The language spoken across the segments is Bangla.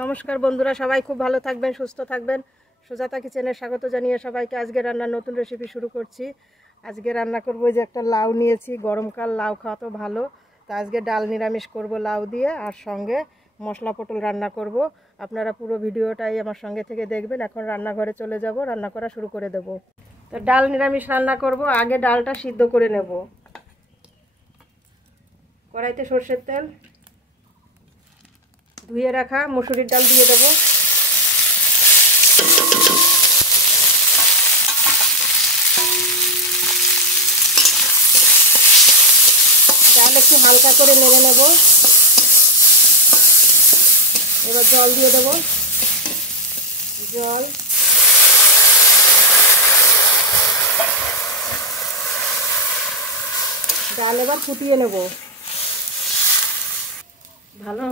নমস্কার বন্ধুরা, সবাই খুব ভালো থাকবেন, সুস্থ থাকবেন। সুজাতা কিচেনে স্বাগত জানিয়ে সবাইকে আজকে রান্নার নতুন রেসিপি শুরু করছি। আজকে রান্না করব যে একটা লাউ নিয়েছি, গরমকাল লাউ খাওয়া তো ভালো। তো আজকে ডাল নিরামিষ করব লাউ দিয়ে, আর সঙ্গে মশলা পটল রান্না করব। আপনারা পুরো ভিডিওটাই আমার সঙ্গে থেকে দেখবেন। এখন রান্নাঘরে চলে যাব, রান্না করা শুরু করে দেব। তো ডাল নিরামিষ রান্না করব। আগে ডালটা সিদ্ধ করে নেব। কড়াইতে সরষের তেল, ধুয়ে রাখা মসুরির ডাল দিয়ে দেবো। ডাল একটু হালকা করে নেড়ে নেব। এবার জল দিয়ে দেব। জল, ডাল এবার ফুটিয়ে নেব। ভালো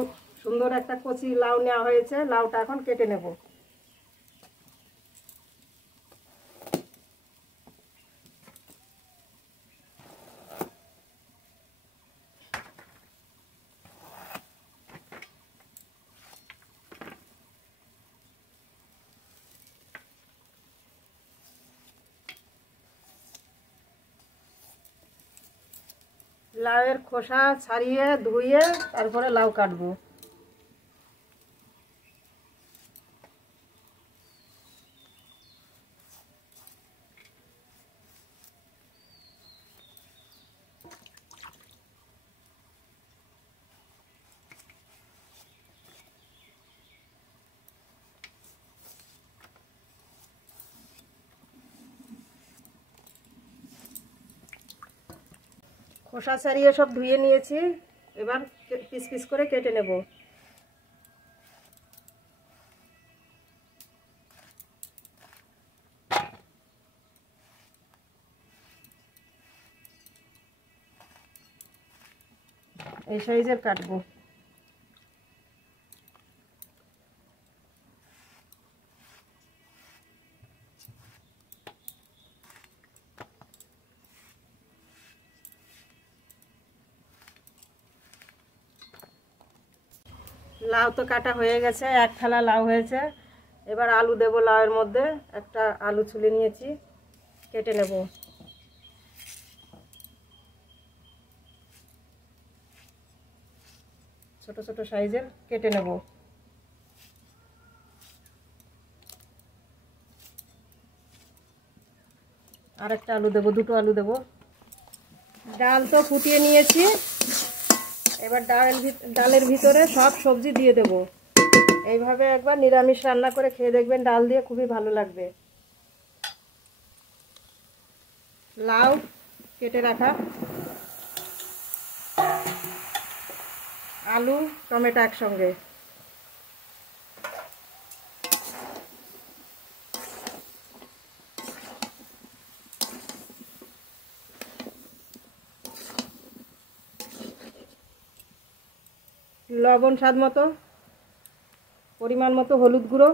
সুন্দর একটা কচি লাউ নেওয়া হয়েছে, লাউটা এখন কেটে নেব। লাউয়ের খোসা ছাড়িয়ে ধুয়ে তারপরে লাউ কাটবো। খোসা ছাড়িয়ে সব ধুয়ে নিয়েছি, এবার পিস পিস করে কেটে নেব। এই সাইজের কাটবো। লাউ তো কাটা হয়ে গেছে, এক থালা লাউ হয়েছে। এবার আলু দেবো লাউয়ের মধ্যে। একটা আলু ছুলে নিয়েছি, কেটে নেব। ছোট ছোট সাইজের কেটে নেব। আর একটা আলু দেবো, দুটো আলু দেবো। ডাল তো ফুটিয়ে নিয়েছি, এবার ডালের ভিতরে সব সবজি দিয়ে দেব। এইভাবে একবার নিরামিষ রান্না করে খেয়ে দেখবেন, ডাল দিয়ে খুবই ভালো লাগবে। লাউ কেটে রাখা, আলু টমেটো একসঙ্গে, লবণ স্বাদ মতো, পরিমাণ মতো হলুদ গুঁড়ো,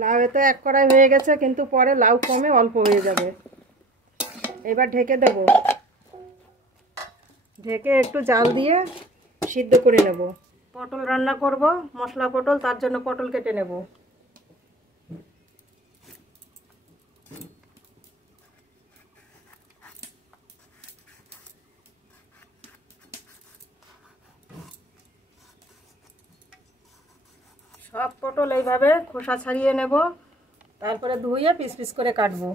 লাউ তো এক কড়াই হয়ে গেছে, কিন্তু পরে লাউ কমে অল্প হয়ে যাবে। এবার ঢেকে দেব। ঢেকে একটু জাল দিয়ে সিদ্ধ করে নেব। পটল রান্না করব, মশলা পটল, তার জন্য পটল কেটে নেব। সব পটল এইভাবে খোসা ছাড়িয়ে নেব, তারপরে ধুয়ে পিস পিস করে কাটবো।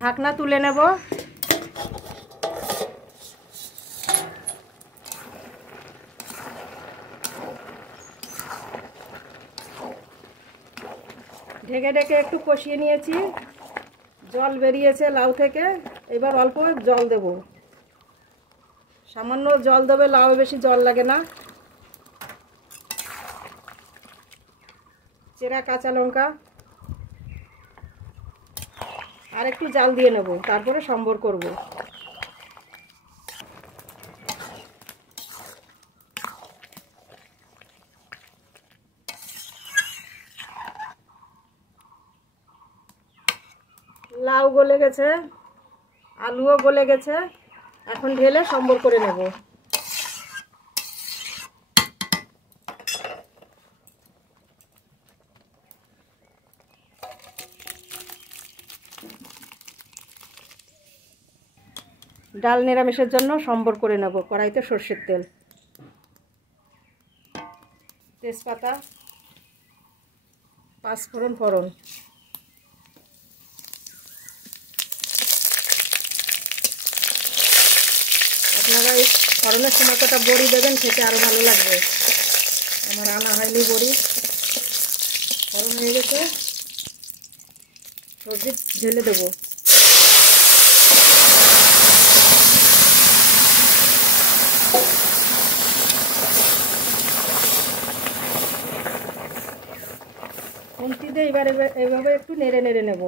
ঢাকনা তুলে নেব। ঢেকে ঢেকে একটু কষিয়ে নিয়েছি, জল বেরিয়েছে লাউ থেকে। এবার অল্প জল দেব, সামান্য জল দেবে, লাউ বেশি জল লাগে না। চেরা কাঁচা লঙ্কা, আর একটু জাল দিয়ে নেব, তারপরে সম্বর করব। লাউ গলে গেছে, আলুও গলে গেছে, এখন ঢেলে সম্বর করে নেব। ডাল নিরামিষের জন্য সম্বর করে নেব। কড়াইতে সরষের তেল, তেজপাতা, পাঁচফোড়ন ফোড়ন, আপনারা এই ফোড়নের সময় কটা বড়ি দেবেন, খেতে আরও ভালো লাগবে। আমার আনা হয়নি বড়ি। ফোড়ন হয়ে গেছে, সবজি ঢেলে দেবো। খুন্তি দিয়ে এবার এইভাবে একটু নেড়ে নেড়ে নেব।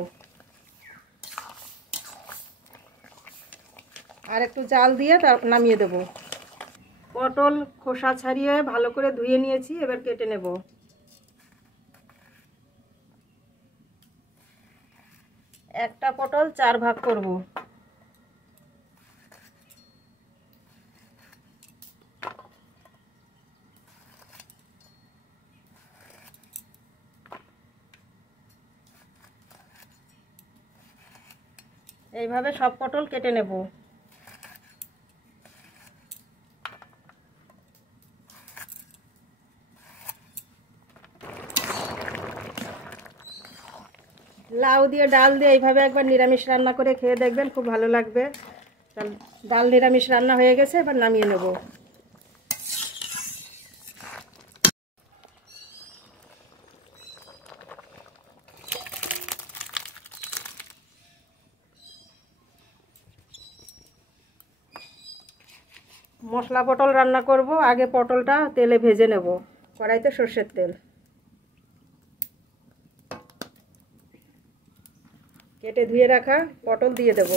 আর একটু জাল দিয়ে নামিয়ে দেব। পটল খোসা ছাড়িয়ে ভালো করে ধুয়ে নিয়েছি, এবার কেটে নেব। একটা পটল 4 ভাগ করব। এইভাবে সব পটল কেটে নেব। লাউ দিয়ে ডাল দিয়ে এইভাবে একবার নিরামিষ রান্না করে খেয়ে দেখবেন, খুব ভালো লাগবে। ডাল নিরামিষ রান্না হয়ে গেছে, এবার নামিয়ে নেব। মশলা পটল রান্না করব। আগে পটলটা তেলে ভেজে নেব। কড়াইতে সরষের তেল, কেটে ধুয়ে রাখা পটল দিয়ে দেব।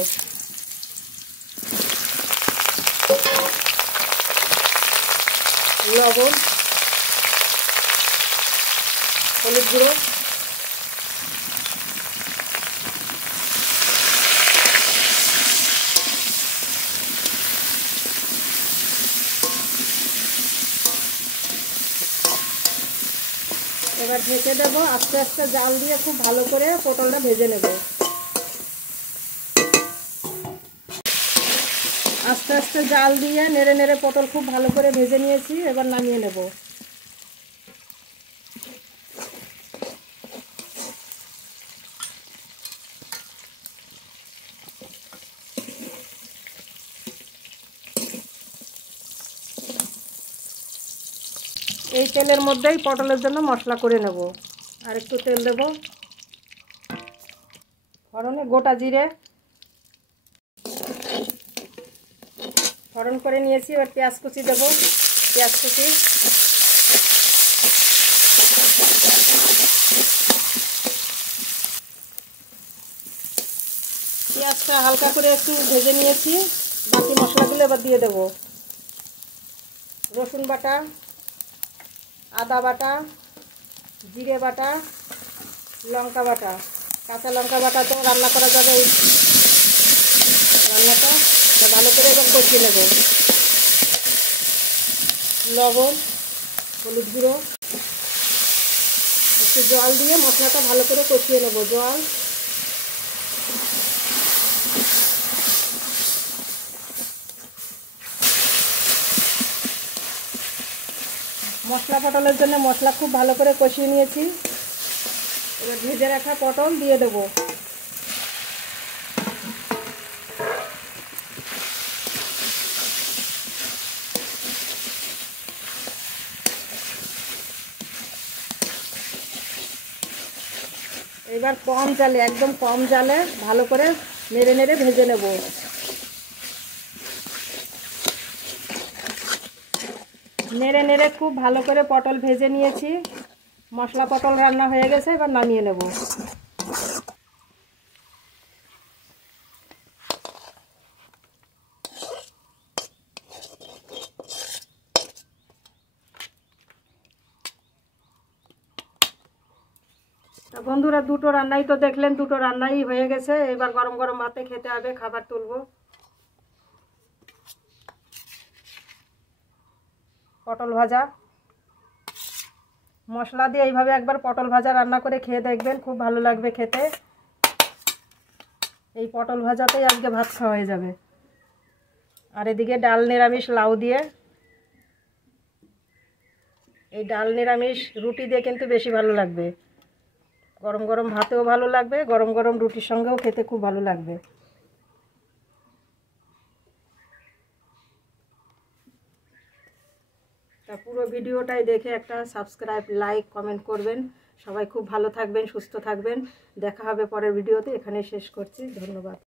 লবণ, হলুদ গুঁড়ো, এবার ঢেকে দেবো। আস্তে আস্তে জাল দিয়ে খুব ভালো করে পটলটা ভেজে নেব। আস্তে আস্তে জাল দিয়ে নেড়ে নেড়ে পটল খুব ভালো করে ভেজে নিয়েছি, এবার নামিয়ে নেব। এই তেলের মধ্যেই পটলের জন্য মশলা করে নেব। আর একটু তেল দেব। ফোড়নে গোটা জিরে ফোড়ন করে নিয়েছি, এবার পেঁয়াজ কুচি দেব। পেঁয়াজ কুচি, পেঁয়াজটা হালকা করে একটু ভেজে নিয়েছি। বাকি মশলাগুলো এবার দিয়ে দেব। রসুন বাটা, আদা বাটা, জিরে বাটা, লঙ্কা বাটা। কাঁচা লঙ্কা বাটা তো রান্না করা যাবে এই রান্নাটা। ভালো করে এবার কষিয়ে নেব। লবণ, হলুদ গুঁড়ো, একটু জল দিয়ে মশলাটা ভালো করে কষিয়ে নেব। জল, মশলা পটলের জন্য মশলা খুব ভালো করে কষিয়ে নিয়েছি। এবার ভেজে রাখা পটল দিয়ে দেব। এবার কম জালে, একদম কম জালে ভালো করে নেড়ে নেড়ে ভেজে নেব। নেড়ে নেড়ে খুব ভালো করে পটল ভেজে নিয়েছি। মশলা পটল রান্না হয়ে গেছে, এবার নামিয়ে নেব। বন্ধুরা দুটো রান্নাই তো দেখলেন, দুটো রান্নাই হয়ে গেছে। এবার গরম গরম ভাতে খেতে হবে, খাবার তুলবো। পটল ভাজা মশলা দিয়ে এইভাবে একবার পটল ভাজা রান্না করে খেয়ে দেখবেন, খুব ভালো লাগবে খেতে। এই পটল ভাজাতেই আজকে ভাত খাওয়া হয়ে যাবে। আর এদিকে ডাল নিরামিষ লাউ দিয়ে, এই ডাল নিরামিষ রুটি দিয়ে কিন্তু বেশি ভালো লাগবে। গরম গরম ভাতেও ভালো লাগবে, গরম গরম রুটির সঙ্গেও খেতে খুব ভালো লাগবে। তা পুরো ভিডিওটাই দেখে একটা সাবস্ক্রাইব, লাইক, কমেন্ট করবেন। সবাই খুব ভালো থাকবেন, সুস্থ থাকবেন। দেখা হবে পরের ভিডিওতে। এখানে শেষ করছি। ধন্যবাদ।